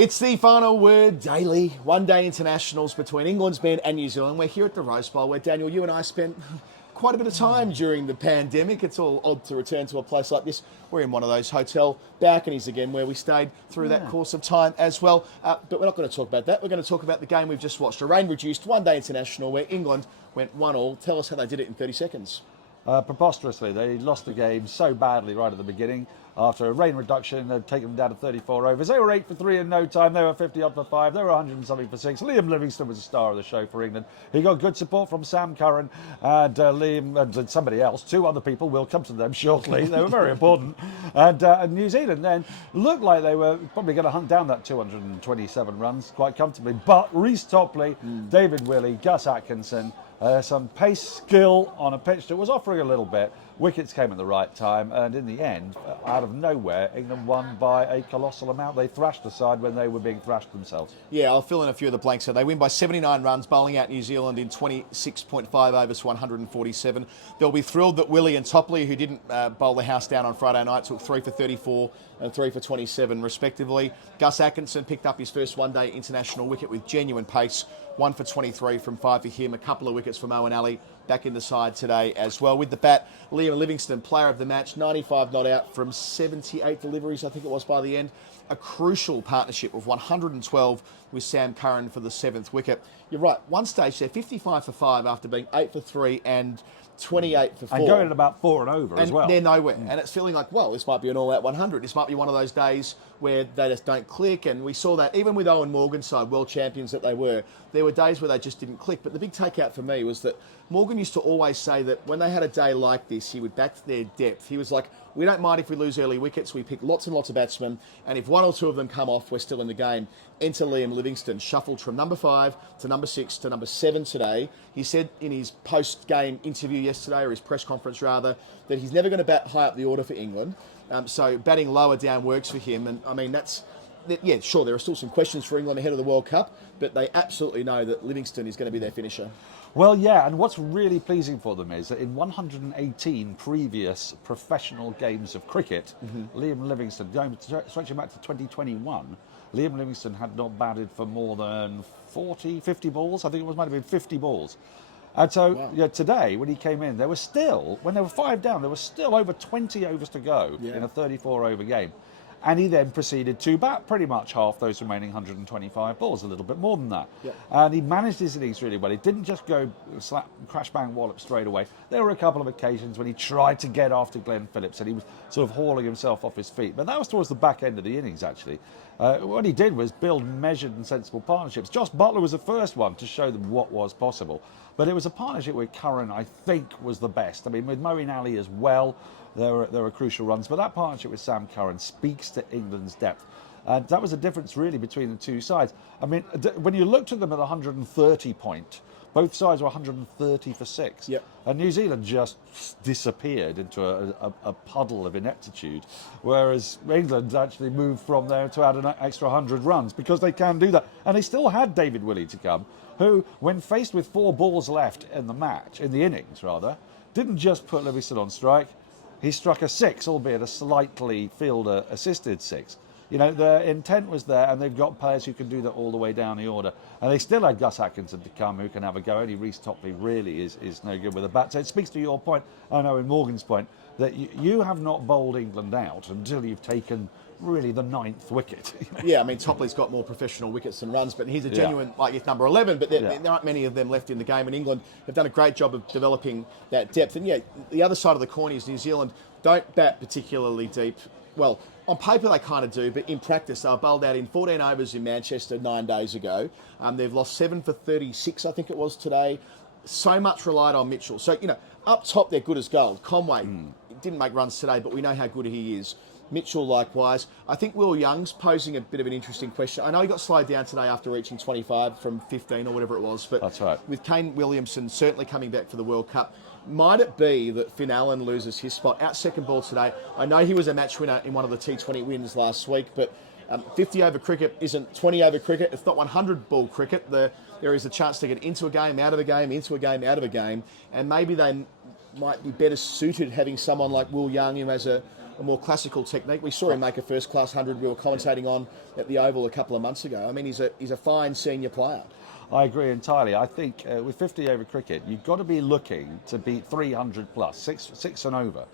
It's the final word daily one-day internationals between England's men and New Zealand. We're here at the Rose Bowl where, Daniel, you and I spent quite a bit of time during the pandemic. It's all odd to return to a place like this. We're in one of those hotel balconies again where we stayed through that course of time as well. But we're not going to talk about that. We're going to talk about the game we've just watched, a rain-reduced one-day international where England went 1-1. Tell us how they did it in 30 seconds. Preposterously, they lost the game so badly right at the beginning. After a rain reduction, they'd taken them down to 34 overs. They were 8 for 3 in no time. They were 50 odd for 5. They were 100 and something for 6. Liam Livingstone was the star of the show for England. He got good support from Sam Curran and Liam and somebody else. 2 other people. We'll come to them shortly. They were very important. And New Zealand then looked like they were probably going to hunt down that 227 runs quite comfortably. But Reece Topley, David Willey, Gus Atkinson, some pace, skill on a pitch that was offering a little bit. Wickets came at the right time, and in the end, out of nowhere, England won by a colossal amount. They thrashed the side when they were being thrashed themselves. Yeah, I'll fill in a few of the blanks. So they win by 79 runs, bowling out New Zealand in 26.5 overs to 147. They'll be thrilled that Willey and Topley, who didn't bowl the house down on Friday night, took 3 for 34 and 3 for 27 respectively. Gus Atkinson picked up his first one-day international wicket with genuine pace. 1 for 23 from 5 for him. A couple of wickets from Owen Ali back in the side today as well. With the bat, Liam Livingstone, player of the match, 95 not out from 78 deliveries, I think it was by the end. A crucial partnership of 112 with Sam Curran for the 7th wicket. You're right, one stage there, 55 for 5 after being 8 for 3 and 28 for 4. And going at about 4 and over as well. They're nowhere. And it's feeling like, well, this might be an all-out 100. This might be one of those days where they just don't click. And we saw that even with Owen Morgan's side, world champions that they were, there were days where they just didn't click. But the big takeout for me was that Morgan used to always say that when they had a day like this, he would back their depth. He was like, we don't mind if we lose early wickets. We pick lots and lots of batsmen. And if 1 or 2 of them come off, we're still in the game. Enter Liam Livingstone, shuffled from number 5 to number 6 to number 7 today. He said in his post-game interview yesterday, or his press conference rather, that he's never going to bat high up the order for England. So batting lower down works for him. And I mean, yeah, sure, there are still some questions for England ahead of the World Cup, but they absolutely know that Livingstone is going to be their finisher. Well, yeah, and what's really pleasing for them is that in 118 previous professional games of cricket, Liam Livingstone, stretching back to 2021, Liam Livingstone had not batted for more than 50 balls. I think it might have been 50 balls. And so today, when he came in, there was still, when they were 5 down, there was still over 20 overs to go in a 34-over game. And he then proceeded to bat pretty much half those remaining 125 balls, a little bit more than that. Yep. And he managed his innings really well. He didn't just go slap, crash, bang, wallop straight away. There were a couple of occasions when he tried to get after Glenn Phillips and he was sort of hauling himself off his feet. But that was towards the back end of the innings, actually. What he did was build measured and sensible partnerships. Josh Buttler was the first one to show them what was possible. But it was a partnership with Curran, I think, was the best. I mean, with Moeen Ali as well, there were crucial runs. But that partnership with Sam Curran speaks to England's depth. And that was the difference, really, between the two sides. I mean, when you looked at them at 130 point, both sides were 130 for 6. Yep. And New Zealand just disappeared into a puddle of ineptitude, whereas England actually moved from there to add an extra 100 runs because they can do that. And they still had David Willey to come, who, when faced with 4 balls left in the match, in the innings rather, didn't just put Livingstone on strike. He struck a 6, albeit a slightly fielder-assisted 6. You know, the intent was there, and they've got players who can do that all the way down the order. And they still had Gus Atkinson to come, who can have a go. Only Reece Topley really is no good with a bat. So it speaks to your point, I know in Morgan's point, that you have not bowled England out until you've taken really the 9th wicket. Yeah, I mean, Topley's got more professional wickets than runs, but he's a genuine, like, he's number 11, but there aren't many of them left in the game, and England have done a great job of developing that depth. And, yeah, the other side of the coin is New Zealand don't bat particularly deep. Well, on paper they kind of do, but in practice they were bowled out in 14 overs in Manchester 9 days ago. They've lost 7 for 36, I think it was today. So much relied on Mitchell. So, you know, up top they're good as gold. Conway didn't make runs today, but we know how good he is. Mitchell likewise. I think Will Young's posing a bit of an interesting question. I know he got slowed down today after reaching 25 from 15 or whatever it was, but that's right. With Kane Williamson certainly coming back for the World Cup, might it be that Finn Allen loses his spot out second ball today? I know he was a match winner in one of the T20 wins last week, but 50 over cricket isn't 20 over cricket. It's not 100 ball cricket. There is a chance to get into a game, out of a game, into a game, out of a game, and maybe they might be better suited having someone like Will Young who has a a more classical technique. We saw him make a first-class 100 we were commentating on at the Oval a couple of months ago. I mean, he's a fine senior player. I agree entirely. I think with 50 over cricket, you've got to be looking to beat 300 plus, six and over.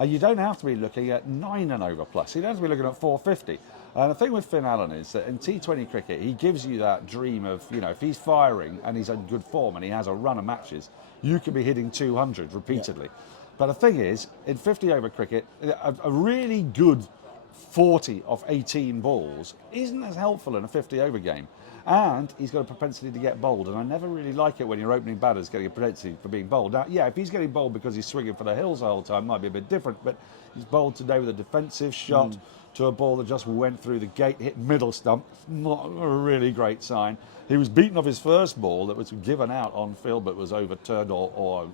You don't have to be looking at 9 and over plus. You don't have to be looking at 450. And the thing with Finn Allen is that in T20 cricket, he gives you that dream of, if he's firing and he's in good form and he has a run of matches, you could be hitting 200 repeatedly. Yeah. But the thing is, in 50 over cricket, a really good 40 of 18 balls isn't as helpful in a 50 over game. And he's got a propensity to get bowled, and I never really like it when your opening batter's getting a propensity for being bowled. Now, yeah, if he's getting bowled because he's swinging for the hills the whole time, it might be a bit different, but he's bowled today with a defensive shot to a ball that just went through the gate, hit middle stump. Not a really great sign. He was beaten off his first ball that was given out on field but was overturned or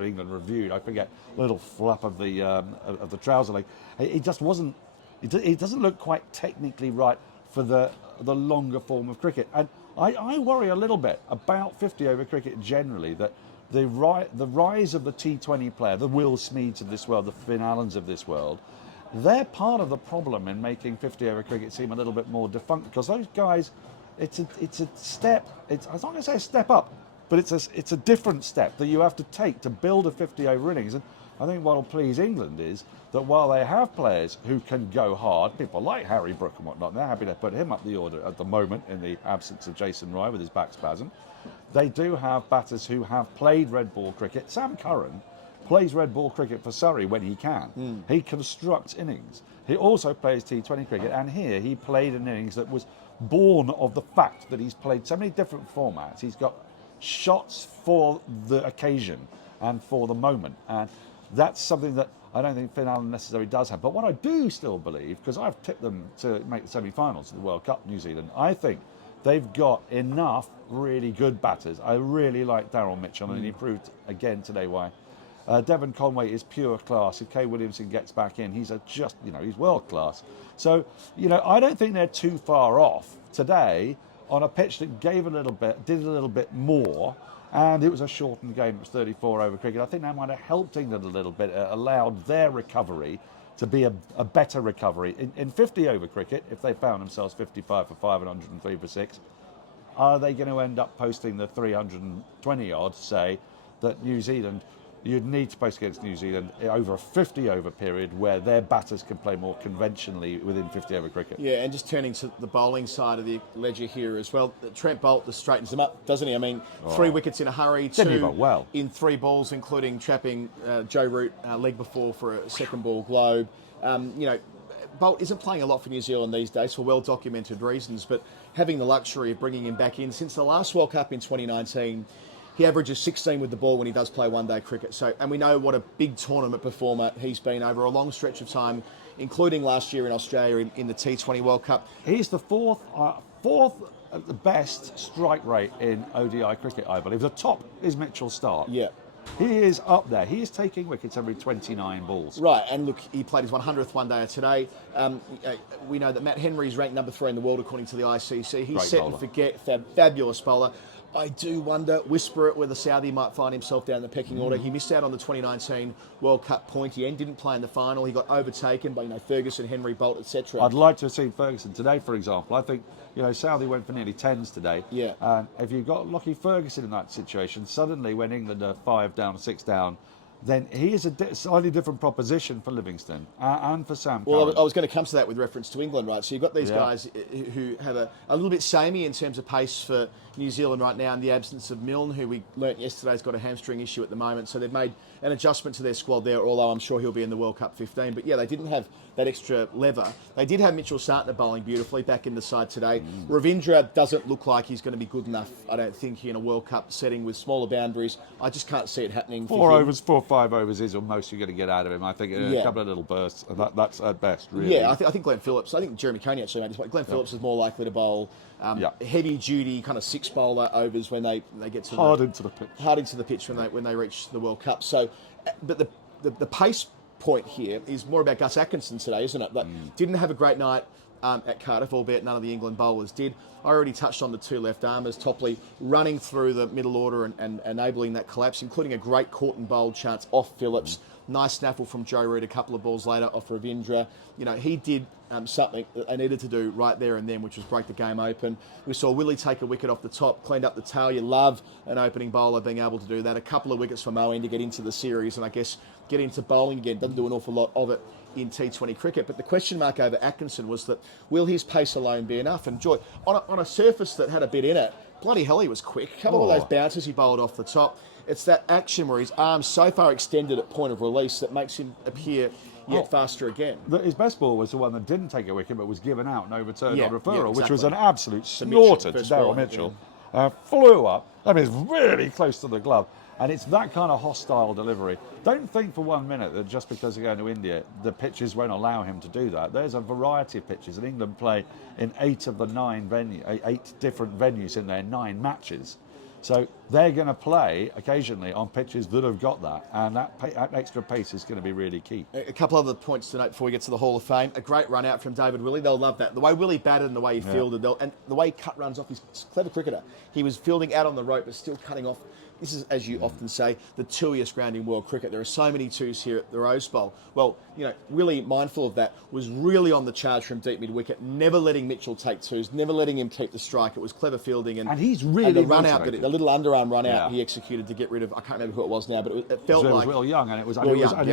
England reviewed. I forget, a little flap of the trouser leg. It just wasn't. It doesn't look quite technically right for the longer form of cricket. And I worry a little bit about 50 over cricket generally, that the rise of the T20 player, the Will Smeeds of this world, the Finn Allens of this world, they're part of the problem in making 50 over cricket seem a little bit more defunct, because those guys, it's a step, I'm not going to say a step up, but it's a different step that you have to take to build a 50 over innings. And I think what will please England is that while they have players who can go hard, people like Harry Brook and whatnot, they're happy to put him up the order at the moment in the absence of Jason Roy with his back spasm. They do have batters who have played red ball cricket. Sam Curran plays red ball cricket for Surrey when he can. He constructs innings. He also plays T20 cricket, and here he played an innings that was born of the fact that he's played so many different formats. He's got shots for the occasion and for the moment, and that's something that I don't think Finn Allen necessarily does have. But what I do still believe, because I've tipped them to make the semi-finals of the World Cup, New Zealand, I think they've got enough really good batters. I really like Daryl Mitchell, and he proved again today why. Devon Conway is pure class. If Kay Williamson gets back in, he's he's world class. So, I don't think they're too far off today on a pitch that gave a little bit, did a little bit more, and it was a shortened game. It was 34 over cricket. I think that might have helped England a little bit, allowed their recovery to be a better recovery. In 50 over cricket, if they found themselves 55 for 5 and 103 for 6, are they going to end up posting the 320 odd, say, that New Zealand, you'd need to post against New Zealand over a 50 over period where their batters can play more conventionally within 50 over cricket? Yeah, and just turning to the bowling side of the ledger here as well, Trent Boult just straightens them up, doesn't he? I mean, 3 wickets in a hurry, 2 in 3 balls, including trapping Joe Root leg before for a second ball globe. Boult isn't playing a lot for New Zealand these days for well-documented reasons, but having the luxury of bringing him back in since the last World Cup in 2019, he averages 16 with the ball when he does play one-day cricket. So, and we know what a big tournament performer he's been over a long stretch of time, including last year in Australia in the T20 World Cup. He's the fourth best strike rate in ODI cricket, I believe. The top is Mitchell Starc. Yeah. He is up there. He is taking wickets every 29 balls. Right, and look, he played his 100th one-dayer today. We know that Matt Henry's ranked number 3 in the world according to the ICC. He's set and forget, fabulous bowler. I do wonder, whisper it, whether Southee might find himself down the pecking order. He missed out on the 2019 World Cup pointy end, didn't play in the final. He got overtaken by Ferguson, Henry, Boult, etc. I'd like to have seen Ferguson today, for example. I think Southee went for nearly 10s today. Yeah. And if you've got Lockie Ferguson in that situation, suddenly when England are 5 down, 6 down, then he is a slightly different proposition for Livingston and for Sam Curran. Well, I was going to come to that with reference to England, right? So you've got these guys who have a little bit samey in terms of pace for New Zealand right now in the absence of Milne, who we learnt yesterday has got a hamstring issue at the moment. So they've made an adjustment to their squad there, although I'm sure he'll be in the World Cup 15. But yeah, they didn't have that extra lever. They did have Mitchell Starc bowling beautifully back in the side today. Ravindra doesn't look like he's going to be good enough, I don't think, in a World Cup setting with smaller boundaries. I just can't see it happening. 4 overs, 4 or 5 overs is almost you're going to get out of him. I think a couple of little bursts, that's at best, really. Yeah, I think Glenn Phillips, I think Jeremy Coney actually made this point. Glenn Phillips is more likely to bowl heavy-duty kind of 6-bowler overs when they get to hard into the pitch when they reach the World Cup. So, but the pace point here is more about Gus Atkinson today, isn't it? Like, didn't have a great night at Cardiff, albeit none of the England bowlers did. I already touched on the two left-armers, Topley running through the middle order and enabling that collapse, including a great caught and bowled chance off Phillips. Nice snaffle from Joe Root a couple of balls later off Ravindra. You know, he did something that they needed to do right there and then, which was break the game open. We saw Willey take a wicket off the top, cleaned up the tail. You love an opening bowler being able to do that. A couple of wickets for Moeen to get into the series and I guess get into bowling again. Doesn't do an awful lot of it in T20 cricket. But the question mark over Atkinson was that will his pace alone be enough? And Joy, on a surface that had a bit in it, bloody hell he was quick. A couple of those bounces he bowled off the top. It's that action where his arm's so far extended at point of release that makes him appear yet faster again. His best ball was the one that didn't take a wicket but was given out and overturned on referral, exactly. which was an absolute snorter to Daryl Mitchell. Flew up, I mean, it's really close to the glove. And it's that kind of hostile delivery. Don't think for 1 minute that just because they're going to India, the pitches won't allow him to do that. There's a variety of pitches, and England play in 8 different venues in their 9 matches. So they're going to play occasionally on pitches that have got that, and that extra pace is going to be really key. A couple other points to note before we get to the Hall of Fame. A great run out from David Willey. They'll love that. The way Willey batted and the way he fielded, and the way he cut runs off. He's a clever cricketer. He was fielding out on the rope but still cutting off. This is, as you often say, the twoiest ground in world cricket. There are so many twos here at the Rose Bowl. Well, you know, Willey, mindful of that, was really on the charge from deep mid-wicket, never letting Mitchell take twos, never letting him keep the strike. It was clever fielding. And he's really the run out, the little underarm run out he executed to get rid of, I can't remember who it was now, but it felt like... It was Will Young, and it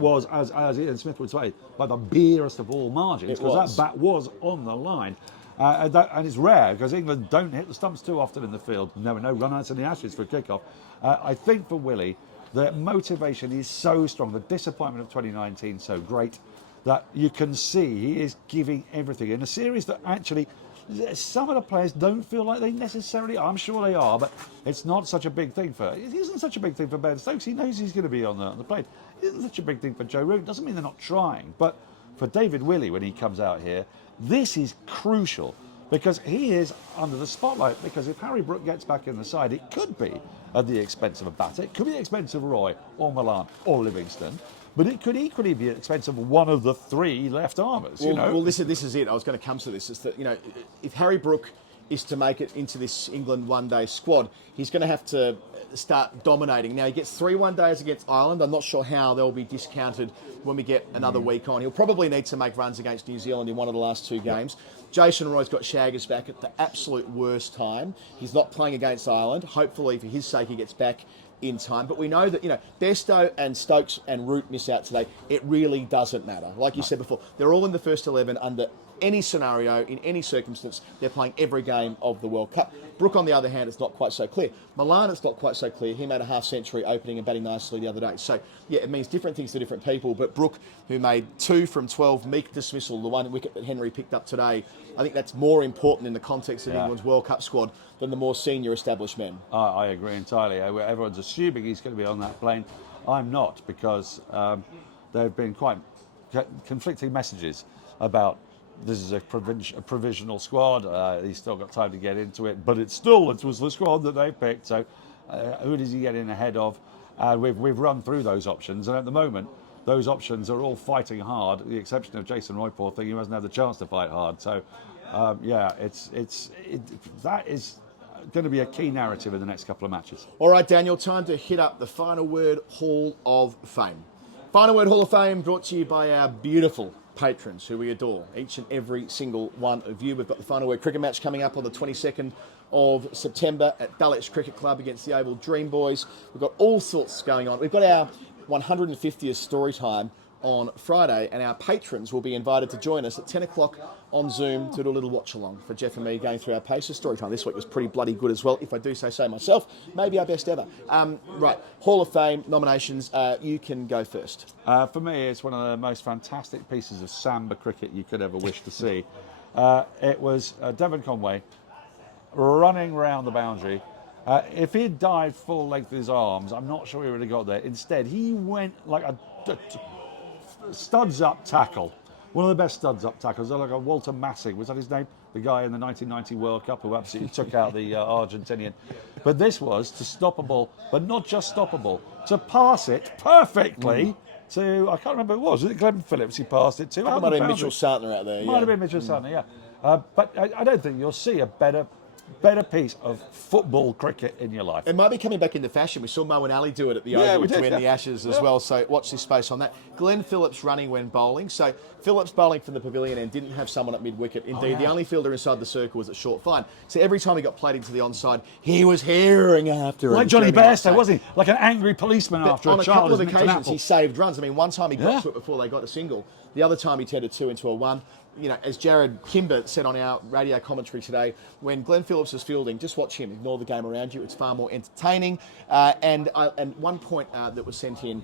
was, as Ian Smith would say, by the barest of all margins, because that bat was on the line. And it's rare because England don't hit the stumps too often in the field. No run-outs in the Ashes for a kick-off. I think for Willey, the motivation is so strong, the disappointment of 2019 so great, that you can see he is giving everything in a series that actually some of the players don't feel like they necessarily are. I'm sure they are, but it's not such a big thing for... It isn't such a big thing for Ben Stokes. He knows he's going to be on the plate. It isn't such a big thing for Joe Root. Doesn't mean they're not trying, but for David Willey, when he comes out here, this is crucial because he is under the spotlight. Because if Harry Brook gets back in the side, it could be at the expense of a batter. It could be at the expense of Roy or Milan or Livingston. But it could equally be at the expense of one of the 3 left-armers, Well, this is it. I was going to come to this. Is that, you know, if Harry Brook is to make it into this England one-day squad, he's going to have to start dominating. Now, he gets 3 one-days against Ireland. I'm not sure how they'll be discounted when we get another week on. He'll probably need to make runs against New Zealand in one of the last 2 games. Jason Roy's got Shaggers back at the absolute worst time. He's not playing against Ireland. Hopefully, for his sake, he gets back in time. But we know that, you know, Bairstow and Stokes and Root miss out today. It really doesn't matter. Like you said before, they're all in the first 11 under any scenario, in any circumstance. They're playing every game of the World Cup. Brook, on the other hand, it's not quite so clear. Milan, it's not quite so clear. He made a half-century opening and batting nicely the other day. So, yeah, it means different things to different people. But Brook, who made 2 from 12, meek dismissal, the one wicket that Henry picked up today, I think that's more important in the context of England's World Cup squad than the more senior established men. I agree entirely. Everyone's assuming he's going to be on that plane. I'm not, because there have been quite conflicting messages about this is a provisional squad. He's still got time to get into it, but it was the squad that they picked. So who does he get in ahead of? We've run through those options, and at the moment, those options are all fighting hard, with the exception of Jason Roy, poor thing, who hasn't had the chance to fight hard. So, that is going to be a key narrative in the next couple of matches. All right, Daniel, time to hit up the Final Word Hall of Fame. Final Word Hall of Fame brought to you by our beautiful patrons who we adore, each and every single one of you. We've got the Final Word cricket match coming up on the 22nd of September at Dulwich Cricket Club against the Oval Dream Boys. We've got all sorts going on. We've got our 150th story time on Friday, and our patrons will be invited to join us at 10 o'clock on Zoom to do a little watch along for Jeff and me going through our Pacers story time. This week was pretty bloody good as well, if I do say so myself. Maybe our best ever. Right, Hall of Fame nominations. You can go first. For me, it's one of the most fantastic pieces of samba cricket you could ever wish to see. It was Devon Conway running round the boundary. If he had dived full length with his arms, I'm not sure he would have got there. Instead, he went like a studs up tackle. One of the best studs up tackles, like a Walter Massig, was that his name? The guy in the 1990 World Cup who absolutely took out the Argentinian. But this was to stop a ball, but not just stop a ball, to pass it perfectly to, I can't remember who it was it Glenn Phillips he passed it to? Might have been Mitchell Santner out there. Might have been Mitchell Santner, yeah. But I don't think you'll see a better piece of football cricket in your life. It might be coming back into fashion. We saw Mo and Ali do it at the Yeah, Oval we to did, win yeah. the Ashes as Yeah. well, so watch this space on that. Glenn Phillips running when bowling. So Phillips bowling from the pavilion and didn't have someone at mid-wicket. Indeed, the yeah. only fielder inside the circle was at short fine. So every time he got played into the onside, he was herring after Like him. Johnny screaming Bairstow, wasn't he? Like an angry policeman But after on a a child couple of has nicked an occasions, apple. he saved runs. I mean, one time he got Yeah. to it before they got a single. The other time he turned a 2 into a 1. You know, as Jared Kimber said on our radio commentary today, when Glenn Phillips is fielding, just watch him. Ignore the game around you. It's far more entertaining. And one point that was sent in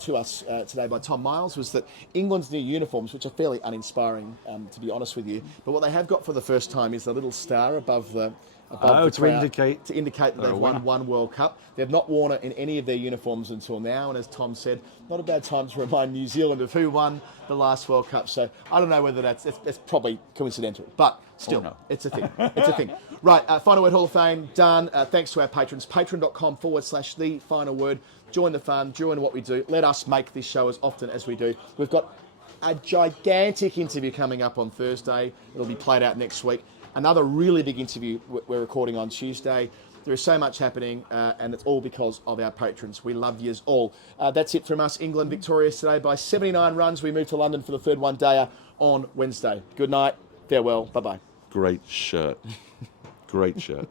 to us today by Tom Miles was that England's new uniforms, which are fairly uninspiring, to be honest with you, but what they have got for the first time is the little star above the to crowd, indicate to indicate that they've won one World Cup. They've not worn it in any of their uniforms until now, and as Tom said, not a bad time to remind New Zealand of who won the last World Cup. So I don't know whether that's probably coincidental, but still, no. it's a thing. It's a thing. Right, Final Word Hall of Fame done. Thanks to our patrons, patreon.com/the final word. Join the fun, join what we do. Let us make this show as often as we do. We've got a gigantic interview coming up on Thursday. It'll be played out next week. Another really big interview we're recording on Tuesday. There is so much happening, and it's all because of our patrons. We love yous all. That's it from us. England victorious today by 79 runs. We move to London for the third one-dayer on Wednesday. Good night. Farewell. Bye-bye. Great shirt. Great shirt.